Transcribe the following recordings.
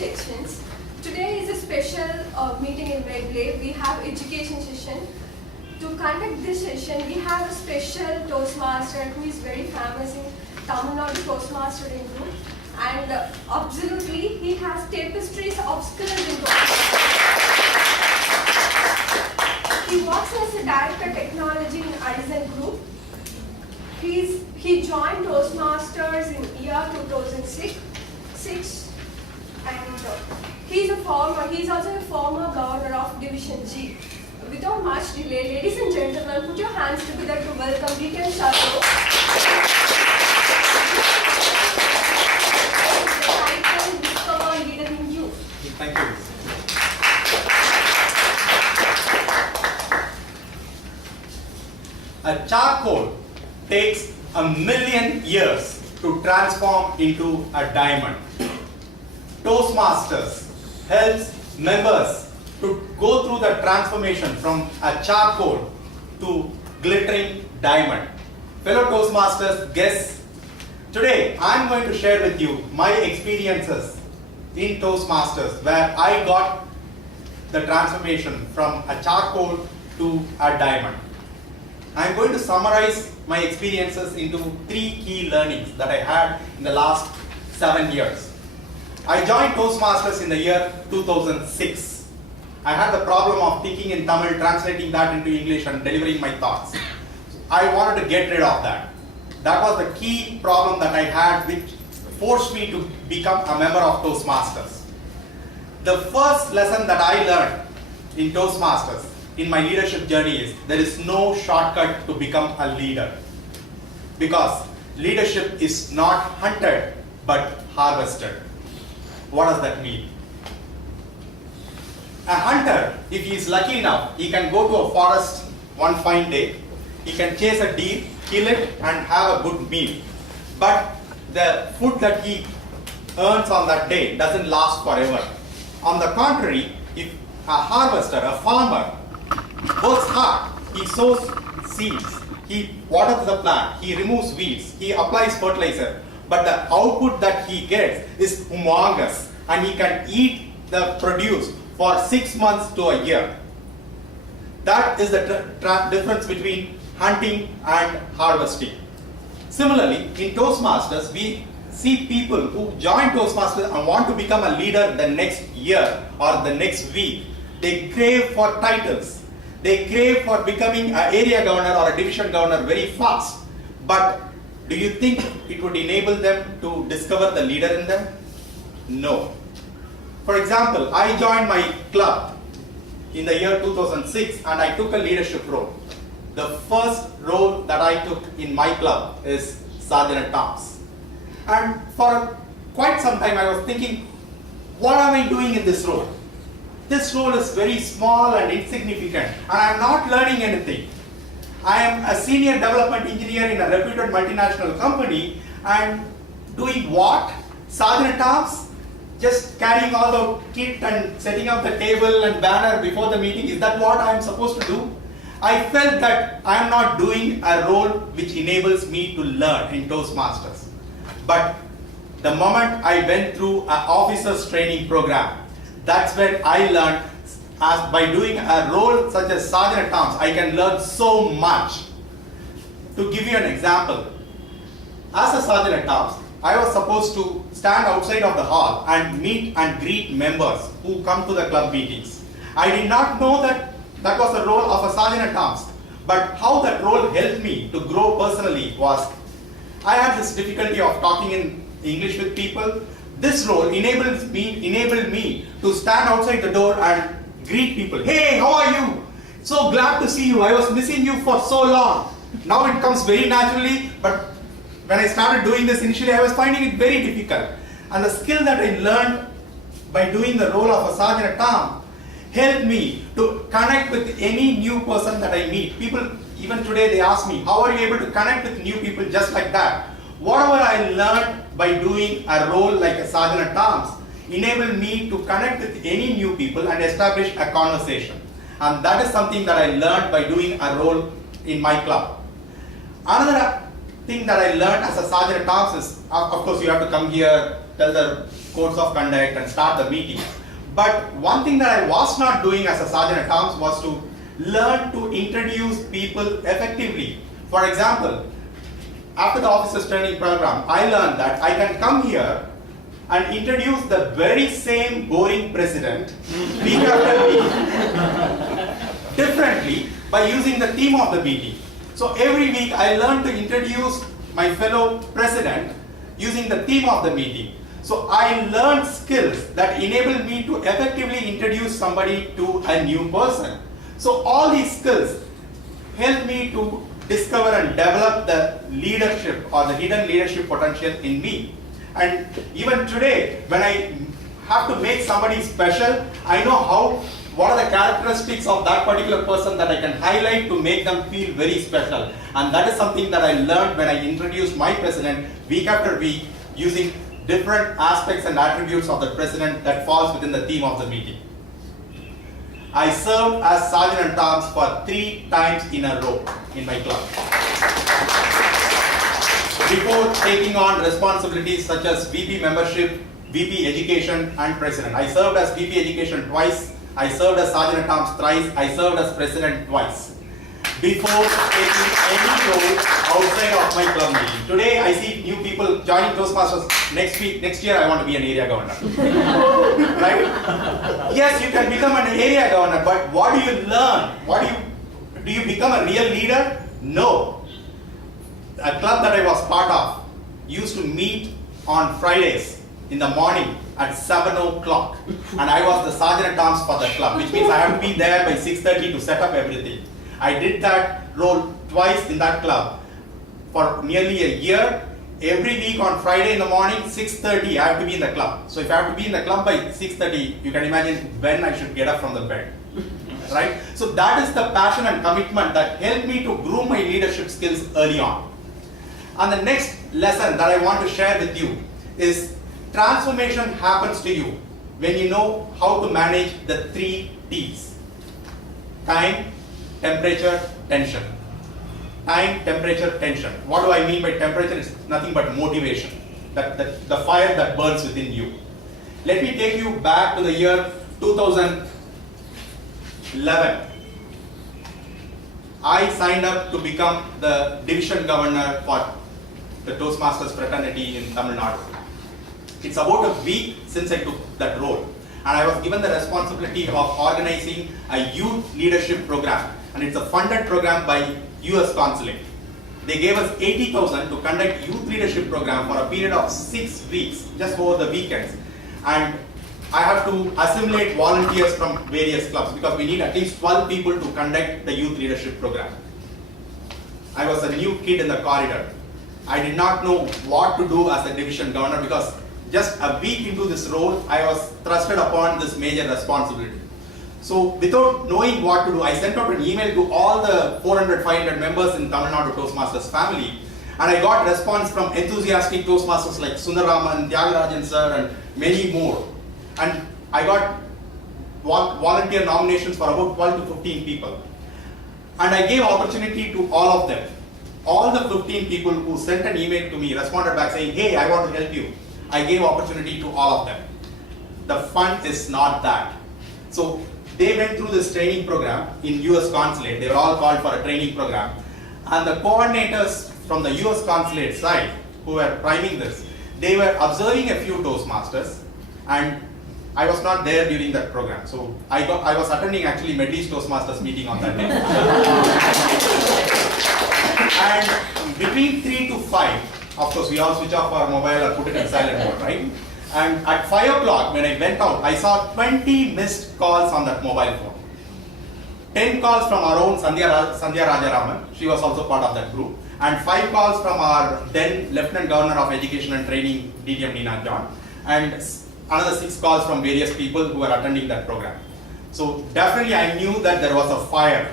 sections. Today is a special meeting in Medley. We have education session. To conduct this session, we have a special Toastmaster who is very famous in Tamil Nadu Toastmastering group, and absolutely he has tapestries of skills in Toastmasters. He works as a director technology in Artisan Group. He joined Toastmasters in year 2006, and he's also a former governor of Division G. Without much delay, ladies and gentlemen, put your hands together to welcome Deacon Shato. The title Discover Leader in You. Thank you. A charcoal takes 1,000,000 years to transform into a diamond. Toastmasters helps members to go through the transformation from a charcoal to glittering diamond. Fellow Toastmasters, guests, today I am going to share with you my experiences in Toastmasters where I got the transformation from a charcoal to a diamond. I am going to summarize my experiences into 3 key learnings that I had in the last 7 years. I joined Toastmasters in the year 2006. I had the problem of thinking in Tamil, translating that into English and delivering my thoughts. I wanted to get rid of that. That was the key problem that I had, which forced me to become a member of Toastmasters. The first lesson that I learned in Toastmasters in my leadership journey is there is no shortcut to become a leader, because leadership is not hunted but harvested. What does that mean? A hunter, if he is lucky enough, he can go to a forest one fine day, he can chase a deer, kill it and have a good meal. But the food that he earns on that day doesn't last forever. On the contrary, if a harvester, a farmer, works hard, he sows seeds, he waters the plant, he removes weeds, he applies fertilizer, but the output that he gets is humongous and he can eat the produce for 6 months to a year. That is the difference between hunting and harvesting. Similarly, in Toastmasters, we see people who join Toastmasters and want to become a leader the next year or the next week. They crave for titles. They crave for becoming an area governor or a division governor very fast. But do you think it would enable them to discover the leader in them? No. For example, I joined my club in the year 2006 and I took a leadership role. The first role that I took in my club is Sergeant at Arms. And for quite some time I was thinking, what am I doing in this role? This role is very small and insignificant and I am not learning anything. I am a senior development engineer in a reputed multinational company, and doing what? Sergeant at Arms? Just carrying all the kit and setting up the table and banner before the meeting, is that what I am supposed to do? I felt that I am not doing a role which enables me to learn in Toastmasters. But the moment I went through an officer's training program, that's when I learned, as by doing a role such as Sergeant at Arms, I can learn so much. To give you an example, as a Sergeant at Arms, I was supposed to stand outside of the hall and meet and greet members who come to the club meetings. I did not know that that was the role of a Sergeant at Arms. But how that role helped me to grow personally was, I had this difficulty of talking in English with people. This role enabled me to stand outside the door and greet people. Hey, how are you? So glad to see you. I was missing you for so long. Now it comes very naturally, but when I started doing this initially, I was finding it very difficult. And the skill that I learned by doing the role of a Sergeant at Arms helped me to connect with any new person that I meet. People, even today, they ask me, how are you able to connect with new people just like that? Whatever I learned by doing a role like a Sergeant at Arms enabled me to connect with any new people and establish a conversation. And that is something that I learned by doing a role in my club. Another thing that I learned as a Sergeant at Arms is, of course, you have to come here, tell the codes of conduct and start the meeting. But one thing that I was not doing as a sergeant at arms was to learn to introduce people effectively. For example, after the officers training program, I learned that I can come here and introduce the very same boring president week after week differently by using the theme of the meeting. So every week I learned to introduce my fellow president using the theme of the meeting. So I learned skills that enable me to effectively introduce somebody to a new person. So all these skills help me to discover and develop the leadership or the hidden leadership potential in me. And even today, when I have to make somebody special, I know what are the characteristics of that particular person that I can highlight to make them feel very special. And that is something that I learned when I introduced my president week after week using different aspects and attributes of the president that falls within the theme of the meeting. I served as sergeant at arms for 3 times in a row in my club. Before taking on responsibilities such as VP membership, VP education and president. I served as VP education twice, I served as sergeant at arms thrice, I served as president twice. Before taking any role outside of my club meeting. Today I see new people joining Toastmasters. Next year I want to be an area governor. Right? Yes, you can become an area governor, but what do you learn? Do you become a real leader? No. A club that I was part of used to meet on Fridays in the morning at 7 o'clock. And I was the sergeant at arms for the club, which means I have to be there by 6:30 to set up everything. I did that role twice in that club for nearly a year. Every week on Friday in the morning, 6:30, I have to be in the club. So if I have to be in the club by 6:30, you can imagine when I should get up from the bed. Right? So that is the passion and commitment that helped me to groom my leadership skills early on. And the next lesson that I want to share with you is transformation happens to you when you know how to manage the 3 T's. Time, temperature, tension. Time, temperature, tension. What do I mean by temperature? It's nothing but motivation. The fire that burns within you. Let me take you back to the year 2011. I signed up to become the division governor for the Toastmasters fraternity in Tamil Nadu. It's about a week since I took that role. And I was given the responsibility of organizing a youth leadership program. And it's a funded program by US Consulate. They gave us 80,000 to conduct youth leadership program for a period of 6 weeks, just over the weekends. And I have to assimilate volunteers from various clubs because we need at least 12 people to conduct the youth leadership program. I was a new kid in the corridor. I did not know what to do as a division governor because just a week into this role, I was thrusted upon this major responsibility. So without knowing what to do, I sent out an email to all the 400, 500 members in Tamil Nadu Toastmasters family. And I got response from enthusiastic Toastmasters like Sundaraman, Tyagarajan sir and many more. And I got volunteer nominations for about 12 to 15 people. And I gave opportunity to all of them. All the 15 people who sent an email to me responded back saying, hey, I want to help you. I gave opportunity to all of them. The fun is not that. So they went through this training program in US Consulate. They were all called for a training program. And the coordinators from the US Consulate side who were priming this, they were observing a few Toastmasters and I was not there during that program. So I was attending actually Medley's Toastmasters meeting on that day. And between 3 to 5, of course we all switch off our mobile or put it in silent mode, right? And at 5 o'clock when I went out, I saw 20 missed calls on that mobile phone. 10 calls from our own Sandhya Rajaraman, she was also part of that group. And 5 calls from our then Lieutenant Governor of Education and Training, DDM Nina John. And another 6 calls from various people who were attending that program. So definitely I knew that there was a fire.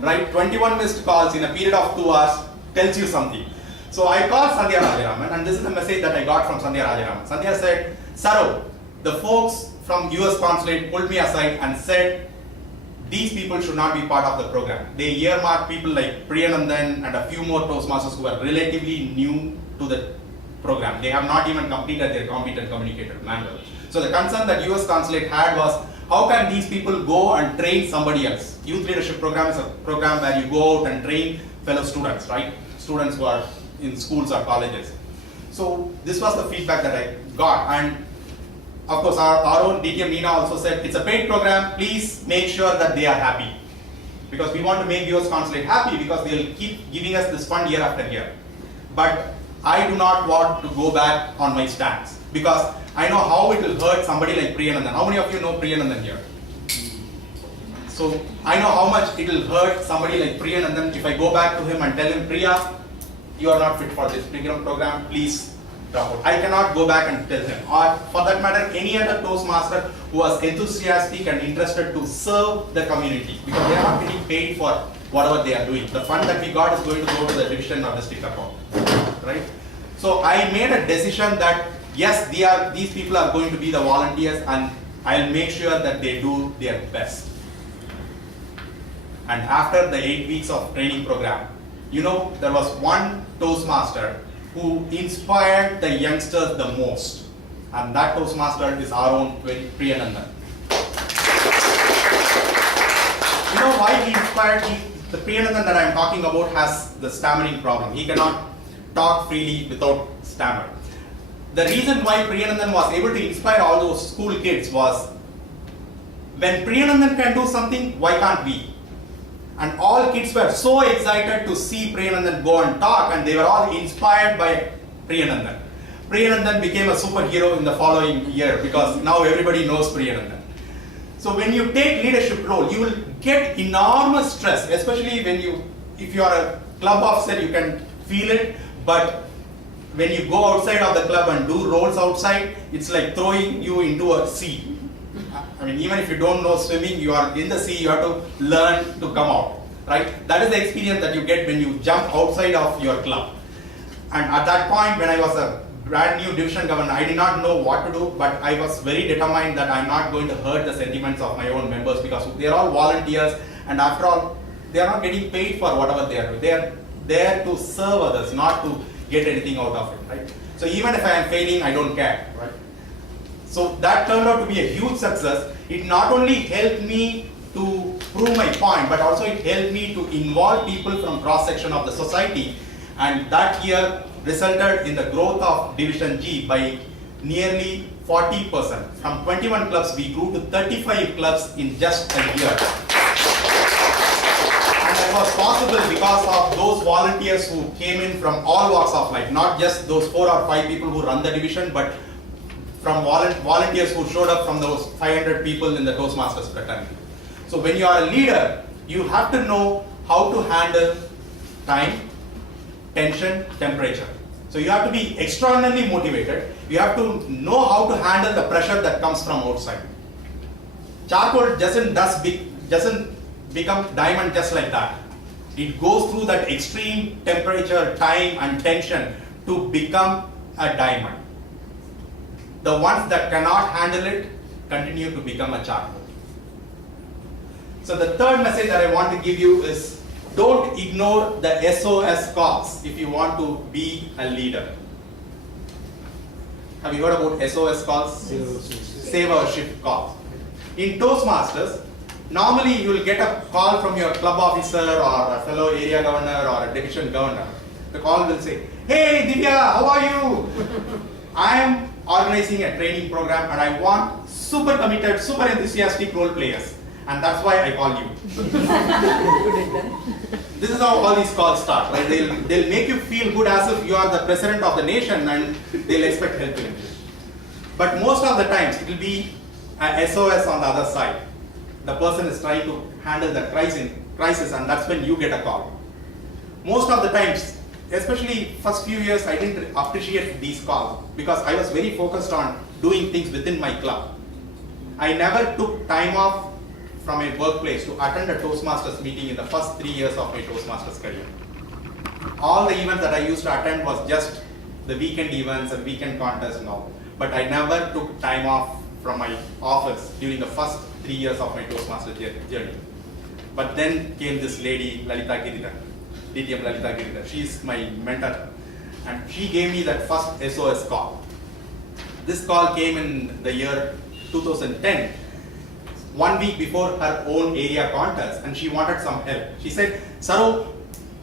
Right? 21 missed calls in a period of 2 hours tells you something. So I called Sandhya Rajaraman and this is the message that I got from Sandhya Rajaraman. Sandhya said, Saro, the folks from US Consulate pulled me aside and said, these people should not be part of the program. They earmarked people like Priyanandan and a few more Toastmasters who are relatively new to the program. They have not even completed their competent communicator manual. So the concern that US Consulate had was, how can these people go and train somebody else? Youth Leadership Program is a program where you go out and train fellow students, right? Students who are in schools or colleges. So this was the feedback that I got. And of course, our own DTM Nina also said, it's a paid program, please make sure that they are happy. Because we want to make US Consulate happy because they'll keep giving us this fund year after year. But I do not want to go back on my stance because I know how it will hurt somebody like Priyanandan. How many of you know Priyanandan here? So I know how much it will hurt somebody like Priyanandan if I go back to him and tell him, Priya, you are not fit for this program, please drop out. I cannot go back and tell him. Or for that matter, any other Toastmaster who was enthusiastic and interested to serve the community because they are not getting paid for whatever they are doing. The fund that we got is going to go to the division or district account, right? So I made a decision that yes, these people are going to be the volunteers and I'll make sure that they do their best. And after the 8 weeks of training program, you know, there was one Toastmaster who inspired the youngsters the most. And that Toastmaster is our own Priyanandan. You know why he inspired? The Priyanandan that I am talking about has the stammering problem. He cannot talk freely without stammer. The reason why Priyanandan was able to inspire all those school kids was, when Priyanandan can do something, why can't we? And all kids were so excited to see Priyanandan go and talk, and they were all inspired by Priyanandan. Priyanandan became a superhero in the following year because now everybody knows Priyanandan. So when you take leadership role, you will get enormous stress, especially if you are a club officer, you can feel it, but when you go outside of the club and do roles outside, it's like throwing you into a sea. I mean, even if you don't know swimming, you are in the sea, you have to learn to come out, right? That is the experience that you get when you jump outside of your club. And at that point, when I was a brand new division governor, I did not know what to do, but I was very determined that I'm not going to hurt the sentiments of my own members because they're all volunteers, and after all, they are not getting paid for whatever they are doing. They are there to serve others, not to get anything out of it, right? So even if I am failing, I don't care, right? So that turned out to be a huge success. It not only helped me to prove my point, but also it helped me to involve people from cross-section of the society, and that year resulted in the growth of Division G by nearly 40%. From 21 clubs, we grew to 35 clubs in just a year. And that was possible because of those volunteers who came in from all walks of life, not just those 4 or 5 people who run the division, but from volunteers who showed up from those 500 people in the Toastmasters fraternity. So when you are a leader, you have to know how to handle time, tension, temperature. So you have to be extraordinarily motivated. You have to know how to handle the pressure that comes from outside. Charcoal doesn't become diamond just like that. It goes through that extreme temperature, time, and tension to become a diamond. The ones that cannot handle it continue to become a charcoal. So the third message that I want to give you is, don't ignore the SOS calls if you want to be a leader. Have you heard about SOS calls? Save our shift calls. In Toastmasters, normally you will get a call from your club officer or a fellow area governor or a division governor. The call will say, hey Divya, how are you? I am organizing a training program and I want super committed, super enthusiastic role players. And that's why I call you. This is how all these calls start, right? They'll make you feel good as if you are the president of the nation and they'll expect help in it. But most of the times it will be a SOS on the other side. The person is trying to handle the crisis and that's when you get a call. Most of the times, especially first few years, I didn't appreciate these calls because I was very focused on doing things within my club. I never took time off from a workplace to attend a Toastmasters meeting in the first 3 years of my Toastmasters career. All the events that I used to attend was just the weekend events and weekend contests and all. But I never took time off from my office during the first 3 years of my Toastmasters journey. But then came this lady, Lalita Giridhar, DTM Lalita Giridhar. She's my mentor. and she gave me that first SOS call. This call came in the year 2010, 1 week before her own area contest, and she wanted some help. She said, Saru,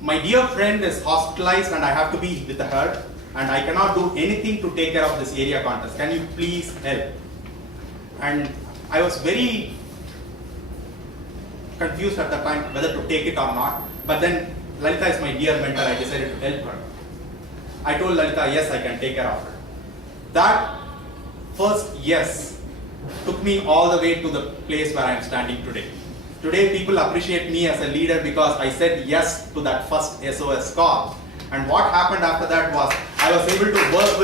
my dear friend is hospitalized and I have to be with her, and I cannot do anything to take care of this area contest. Can you please help? And I was very confused at the time whether to take it or not. But then Lalita is my dear mentor, I decided to help her. I told Lalita, yes, I can take care of her. That first yes took me all the way to the place where I am standing today. Today people appreciate me as a leader because I said yes to that first SOS call. And what happened after that was I was able to work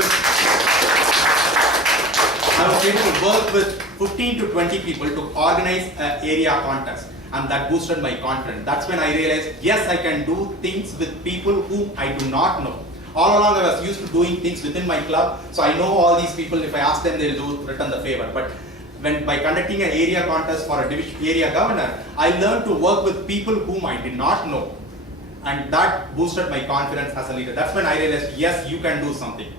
with 15 to 20 people to organize an area contest, and that boosted my confidence. That's when I realized, yes, I can do things with people whom I do not know. All along I was used to doing things within my club, so I know all these people. If I ask them, they'll return the favor. But by conducting an area contest for a division area governor, I learned to work with people whom I did not know, and that boosted my confidence as a leader. That's when I realized, yes, you can do something.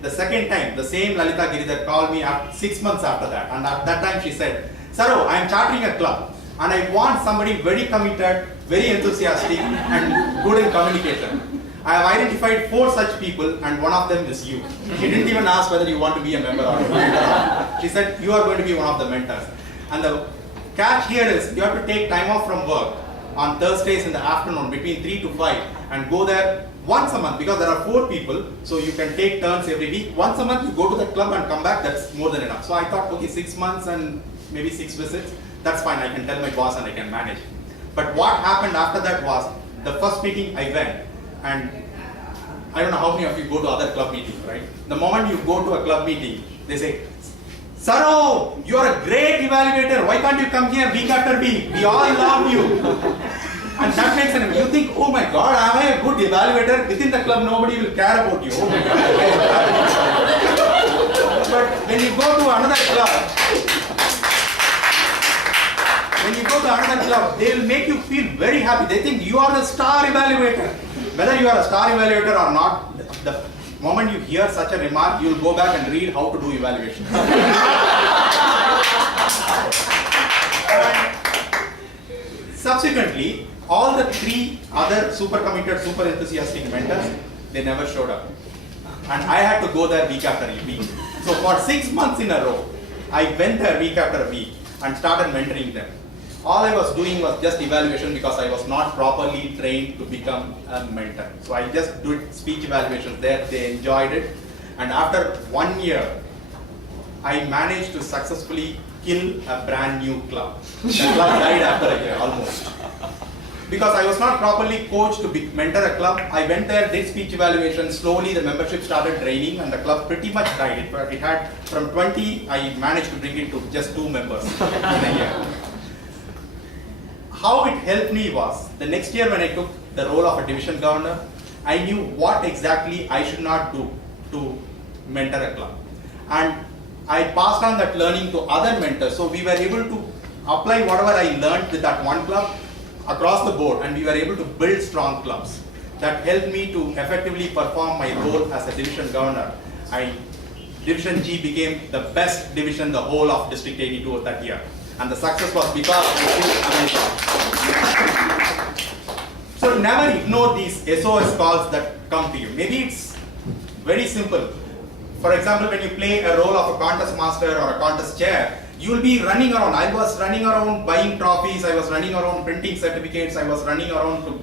The second time, the same Lalita Giridhar called me 6 months after that, and at that time she said, Saru, I am chartering a club, and I want somebody very committed, very enthusiastic, and good in communication. I have identified 4 such people, and one of them is you. She didn't even ask whether you want to be a member or not. She said, you are going to be one of the mentors. And the catch here is, you have to take time off from work on Thursdays in the afternoon between 3 to 5 and go there once a month, because there are 4 people, so you can take turns every week. Once a month you go to the club and come back, that's more than enough. So I thought, okay, 6 months and maybe 6 visits, that's fine, I can tell my boss and I can manage. But what happened after that was, the first meeting I went, and I don't know how many of you go to other club meetings, right? The moment you go to a club meeting, they say, Saru, you are a great evaluator, why can't you come here week after week? We all love you. And that makes sense. You think, oh my God, am I a good evaluator? Within the club, nobody will care about you. Oh my God. But when you go to another club, they will make you feel very happy. They think you are the star evaluator. Whether you are a star evaluator or not, the moment you hear such a remark, you will go back and read how to do evaluation. Subsequently, all the 3 other super committed, super enthusiastic mentors, they never showed up. And I had to go there week after week. So for 6 months in a row, I went there week after week and started mentoring them. All I was doing was just evaluation because I was not properly trained to become a mentor. So I just did speech evaluations there, they enjoyed it. And after 1 year, I managed to successfully kill a brand new club. The club died after a year, almost. Because I was not properly coached to mentor a club, I went there, did speech evaluation, slowly the membership started draining and the club pretty much died. It had, from 20, I managed to bring it to just 2 members in a year. How it helped me was, the next year when I took the role of a division governor, I knew what exactly I should not do to mentor a club. And I passed on that learning to other mentors, so we were able to apply whatever I learned with that one club across the board, and we were able to build strong clubs. That helped me to effectively perform my role as a division governor. Division G became the best division the whole of District 82 that year. And the success was because of Amazon. So never ignore these SOS calls that come to you. Maybe it's very simple. For example, when you play a role of a contest master or a contest chair, you will be running around. I was running around buying trophies, I was running around printing certificates, I was running around to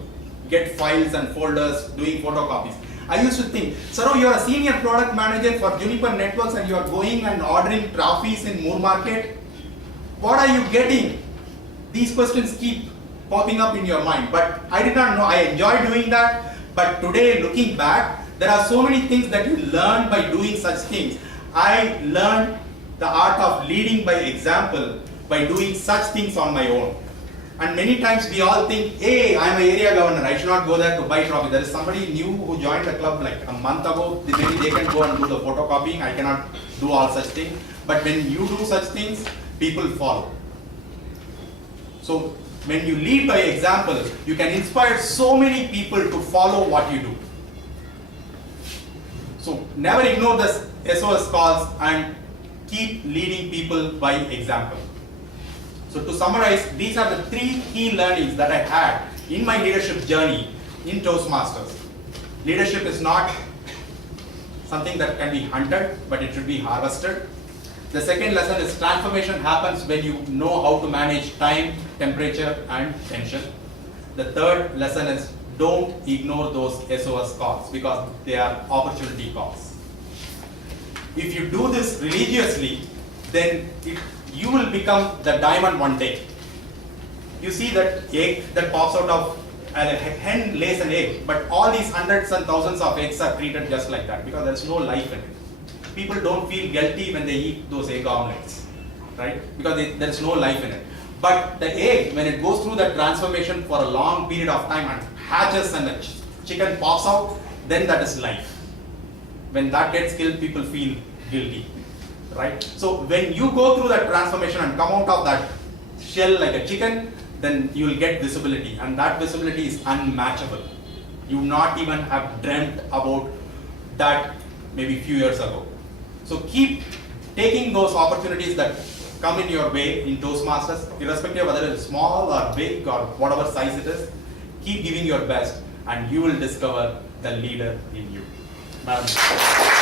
get files and folders, doing photocopies. I used to think, Saru, you are a senior product manager for Juniper Networks and you are going and ordering trophies in Moore Market. What are you getting? These questions keep popping up in your mind, but I did not know. I enjoyed doing that, but today looking back, there are so many things that you learn by doing such things. I learned the art of leading by example by doing such things on my own. And many times we all think, hey, I am an area governor, I should not go there to buy trophy. There is somebody new who joined the club like a month ago, maybe they can go and do the photocopying, I cannot do all such things. But when you do such things, people follow. So when you lead by example, you can inspire so many people to follow what you do. So never ignore the SOS calls and keep leading people by example. So to summarize, these are the 3 key learnings that I had in my leadership journey in Toastmasters. Leadership is not something that can be hunted, but it should be harvested. The second lesson is transformation happens when you know how to manage time, temperature, and tension. The third lesson is don't ignore those SOS calls because they are opportunity calls. If you do this religiously, then you will become the diamond one day. You see that egg that pops out of a hen lays an egg, but all these hundreds and thousands of eggs are treated just like that because there's no life in it. People don't feel guilty when they eat those egg omelets, right? Because there is no life in it. But the egg, when it goes through that transformation for a long period of time and hatches and the chicken pops out, then that is life. When that gets killed, people feel guilty, right? So when you go through that transformation and come out of that shell like a chicken, then you will get visibility, and that visibility is unmatchable. You not even have dreamt about that maybe few years ago. So keep taking those opportunities that come in your way in Toastmasters, irrespective of whether it's small or big or whatever size it is. Keep giving your best and you will discover the leader in you. Madam.